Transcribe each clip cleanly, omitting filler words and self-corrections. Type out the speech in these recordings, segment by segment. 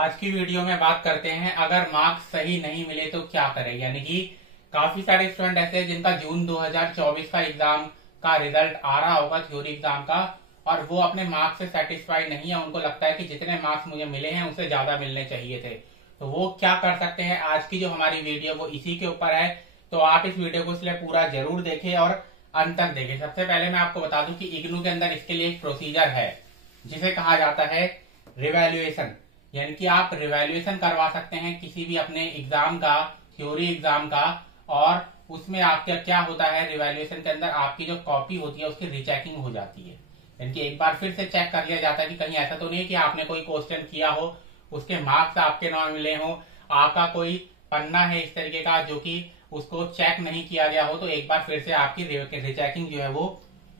आज की वीडियो में बात करते हैं अगर मार्क्स सही नहीं मिले तो क्या करें। यानी कि काफी सारे स्टूडेंट ऐसे हैं जिनका जून 2024 का एग्जाम का रिजल्ट आ रहा होगा थ्योरी एग्जाम का, और वो अपने मार्क्स से सेटिस्फाइड नहीं है। उनको लगता है कि जितने मार्क्स मुझे मिले हैं उससे ज्यादा मिलने चाहिए थे। तो वो क्या कर सकते हैं, आज की जो हमारी वीडियो वो इसी के ऊपर है। तो आप इस वीडियो को इसलिए पूरा जरूर देखें और अंत तक देखें। सबसे पहले मैं आपको बता दूं कि इग्नू के अंदर इसके लिए एक प्रोसीजर है जिसे कहा जाता है रिवैल्यूएशन। यानी कि आप रिवैल्यूएशन करवा सकते हैं किसी भी अपने एग्जाम का, थ्योरी एग्जाम का, और उसमें आपका क्या होता है, रिवैल्यूएशन के अंदर आपकी जो कॉपी होती है उसकी रीचेकिंग हो जाती है। यानी कि एक बार फिर से चेक कर लिया जाता है कि कहीं ऐसा तो नहीं है कि आपने कोई क्वेश्चन किया हो, उसके मार्क्स आपके ना मिले हो, आपका कोई पन्ना है इस तरीके का जो कि उसको चेक नहीं किया गया हो, तो एक बार फिर से आपकी रीचेकिंग जो है वो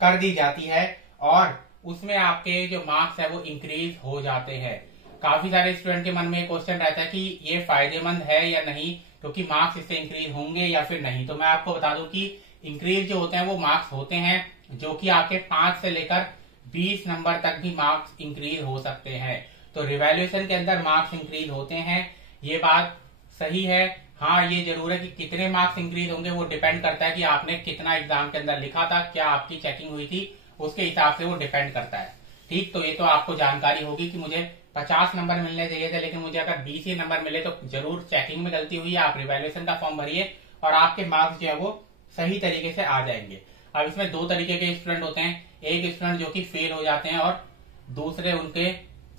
कर दी जाती है और उसमें आपके जो मार्क्स है वो इंक्रीज हो जाते हैं। काफी सारे स्टूडेंट के मन में क्वेश्चन रहता है कि ये फायदेमंद है या नहीं, क्योंकि मार्क्स इससे इंक्रीज होंगे या फिर नहीं। तो मैं आपको बता दूं कि इंक्रीज जो होते हैं वो मार्क्स होते हैं जो कि आपके 5 से लेकर 20 नंबर तक भी मार्क्स इंक्रीज हो सकते हैं। तो रिवैल्यूएशन के अंदर मार्क्स इंक्रीज होते हैं, ये बात सही है। हाँ, ये जरूर है कि कितने मार्क्स इंक्रीज होंगे वो डिपेंड करता है कि आपने कितना एग्जाम के अंदर लिखा था, क्या आपकी चेकिंग हुई थी, उसके हिसाब से वो डिपेंड करता है। ठीक, तो ये तो आपको जानकारी होगी कि मुझे 50 नंबर मिलने चाहिए थे लेकिन मुझे अगर 20 ही नंबर मिले तो जरूर चेकिंग में गलती हुई है। आप रिवैल्यूएशन का फॉर्म भरिए और आपके मार्क्स जो है वो सही तरीके से आ जाएंगे। अब इसमें दो तरीके के स्टूडेंट होते हैं, एक स्टूडेंट जो कि फेल हो जाते हैं और दूसरे उनके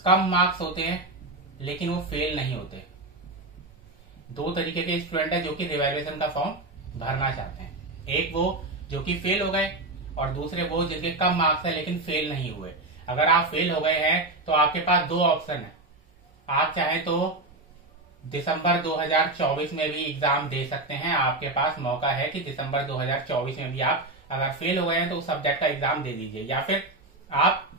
कम मार्क्स होते हैं लेकिन वो फेल नहीं होते। दो तरीके के स्टूडेंट है जो कि रिवैल्यूएशन का फॉर्म भरना चाहते हैं, एक वो जो कि फेल हो गए और दूसरे वो जिनके कम मार्क्स है लेकिन फेल नहीं हुए। अगर आप फेल हो गए हैं तो आपके पास दो ऑप्शन है। आप चाहें तो दिसंबर 2024 में भी एग्जाम दे सकते हैं, आपके पास मौका है कि दिसंबर 2024 में भी आप अगर फेल हो गए हैं तो उस सब्जेक्ट का एग्जाम दे दीजिए, या फिर आप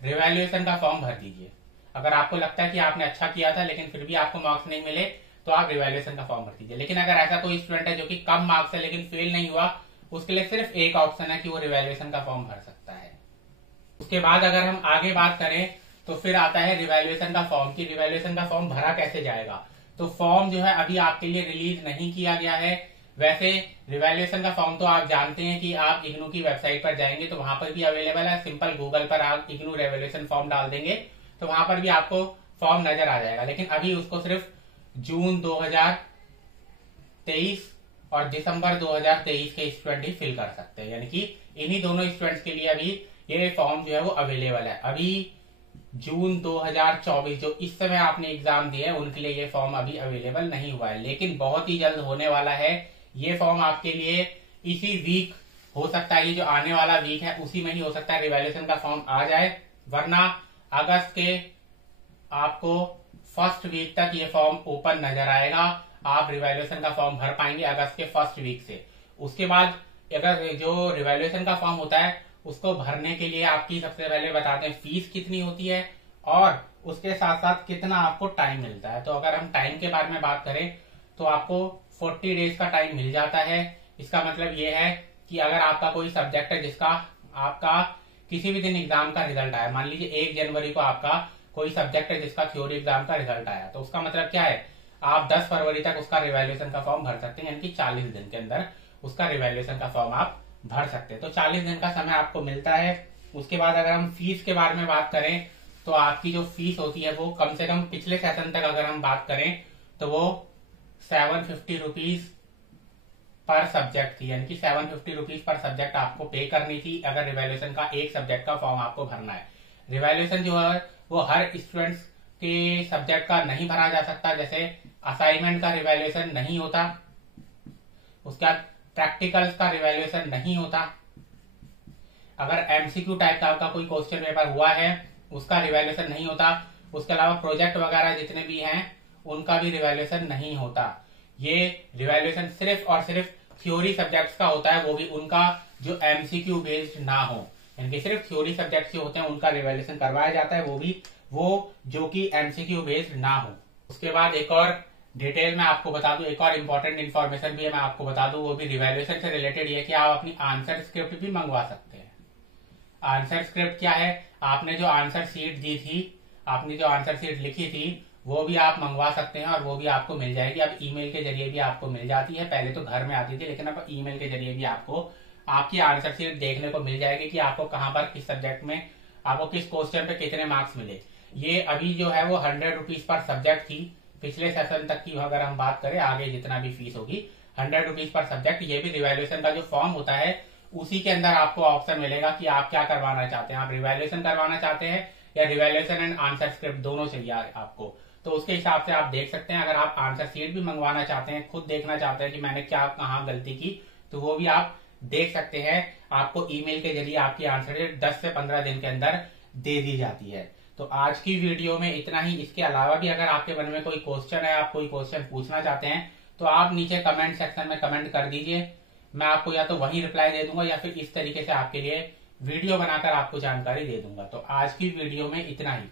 रिवैल्यूएशन का फॉर्म भर दीजिए। अगर आपको लगता है कि आपने अच्छा किया था लेकिन फिर भी आपको मार्क्स नहीं मिले तो आप रिवैल्यूएशन का फॉर्म भर दीजिए। लेकिन अगर ऐसा कोई स्टूडेंट है जो कि कम मार्क्स है लेकिन फेल नहीं हुआ, उसके लिए सिर्फ एक ऑप्शन है कि वो रिवैल्यूएशन का फॉर्म भर सकता है। उसके बाद अगर हम आगे बात करें तो फिर आता है रिवैल्यूएशन का फॉर्म की रिवैल्यूएशन का फॉर्म भरा कैसे जाएगा। तो फॉर्म जो है अभी आपके लिए रिलीज नहीं किया गया है। वैसे रिवैल्यूएशन का फॉर्म तो आप जानते हैं कि आप इग्नू की वेबसाइट पर जाएंगे तो वहां पर भी अवेलेबल है। सिंपल गूगल पर आप इग्नू रिवैल्यूएशन फॉर्म डाल देंगे तो वहां पर भी आपको फॉर्म नजर आ जाएगा। लेकिन अभी उसको सिर्फ जून 2023 और दिसंबर 2023 के स्टूडेंट ही फिल कर सकते हैं। यानी कि इन्हीं दोनों स्टूडेंट्स के लिए अभी ये फॉर्म जो है वो अवेलेबल है। अभी जून 2024 जो इस समय आपने एग्जाम दिए हैं उनके लिए ये फॉर्म अभी अवेलेबल नहीं हुआ है, लेकिन बहुत ही जल्द होने वाला है। ये फॉर्म आपके लिए इसी वीक हो सकता है, ये जो आने वाला वीक है उसी में ही हो सकता है रिवैल्यूएशन का फॉर्म आ जाए, वरना अगस्त के आपको फर्स्ट वीक तक ये फॉर्म ओपन नजर आएगा। आप रिवैल्यूएशन का फॉर्म भर पाएंगे अगस्त के फर्स्ट वीक से। उसके बाद अगर जो रिवैल्यूएशन का फॉर्म होता है उसको भरने के लिए आपकी सबसे पहले बताते हैं फीस कितनी होती है और उसके साथ साथ कितना आपको टाइम मिलता है। तो अगर हम टाइम के बारे में बात करें तो आपको 40 डेज का टाइम मिल जाता है। इसका मतलब ये है कि अगर आपका कोई सब्जेक्ट है जिसका आपका किसी भी दिन एग्जाम का रिजल्ट आया, मान लीजिए 1 जनवरी को आपका कोई सब्जेक्ट है जिसका थ्योरी एग्जाम का रिजल्ट आया, तो उसका मतलब क्या है, आप 10 फरवरी तक उसका रिवैल्यूएशन का फॉर्म भर सकते हैं। यानी कि 40 दिन के अंदर उसका रिवैल्यूएशन का फॉर्म आप भर सकते हैं। तो 40 दिन का समय आपको मिलता है। उसके बाद अगर हम फीस के बारे में बात करें तो आपकी जो फीस होती है वो कम से कम पिछले सेशन तक अगर हम बात करें तो वो 750 रुपीज पर सब्जेक्ट थी। यानी कि 750 रुपीज पर सब्जेक्ट आपको पे करनी थी अगर रिवैल्यूएशन का एक सब्जेक्ट का फॉर्म आपको भरना है। रिवैल्यूएशन जो है वो हर स्टूडेंट्स के सब्जेक्ट का नहीं भरा जा सकता। जैसे असाइनमेंट का रिवैल्यूएशन नहीं होता, उसके बाद प्रैक्टिकल्स का रिवैल्यूएशन नहीं होता, अगर एमसीक्यू टाइप का आपका कोई क्वेश्चन पेपर हुआ है उसका रिवैल्यूएशन नहीं होता। उसके अलावा प्रोजेक्ट वगैरह जितने भी हैं उनका भी रिवैल्यूएशन नहीं होता। ये रिवैल्यूएशन सिर्फ और सिर्फ थ्योरी सब्जेक्ट्स का होता है, वो भी उनका जो एमसीक्यू बेस्ड ना हो। यानी सिर्फ थ्योरी सब्जेक्ट्स जो होते हैं उनका रिवैल्यूएशन करवाया जाता है, वो भी वो जो कि एमसीक्यू बेस्ड ना हो। उसके बाद एक और डिटेल में आपको बता दूं, एक और इम्पोर्टेंट इन्फॉर्मेशन भी है मैं आपको बता दूं, वो भी रिवैल्यूएशन से रिलेटेड है कि आप अपनी आंसर स्क्रिप्ट भी मंगवा सकते हैं। आंसर स्क्रिप्ट क्या है, आपने जो आंसर शीट दी थी, आपने जो आंसर शीट लिखी थी वो भी आप मंगवा सकते हैं और वो भी आपको मिल जाएगी। अब ईमेल के जरिए भी आपको मिल जाती है, पहले तो घर में आती थी, लेकिन अब ईमेल के जरिए भी आपको आपकी आंसर शीट देखने को मिल जाएगी कि आपको कहाँ पर किस सब्जेक्ट में आपको किस क्वेश्चन पे कितने मार्क्स मिले। ये अभी जो है वो 100 रुपीज पर सब्जेक्ट थी पिछले सेशन तक की, अगर हम बात करें आगे जितना भी फीस होगी 100 रुपीज पर सब्जेक्ट। ये भी रिवैल्यूएशन का जो फॉर्म होता है उसी के अंदर आपको ऑप्शन मिलेगा कि आप क्या करवाना चाहते हैं, आप रिवैल्यूएशन करवाना चाहते हैं या रिवैल्यूएशन एंड आंसर स्क्रिप्ट दोनों चाहिए आपको। तो उसके हिसाब से आप देख सकते हैं। अगर आप आंसर शीट भी मंगवाना चाहते हैं, खुद देखना चाहते हैं कि मैंने क्या कहाँ गलती की, तो वो भी आप देख सकते हैं। आपको ईमेल के जरिए आपकी आंसर शीट 10 से 15 दिन के अंदर दे दी जाती है। तो आज की वीडियो में इतना ही। इसके अलावा भी अगर आपके मन में कोई क्वेश्चन है, आप कोई क्वेश्चन पूछना चाहते हैं, तो आप नीचे कमेंट सेक्शन में कमेंट कर दीजिए। मैं आपको या तो वही रिप्लाई दे दूंगा या फिर इस तरीके से आपके लिए वीडियो बनाकर आपको जानकारी दे दूंगा। तो आज की वीडियो में इतना ही।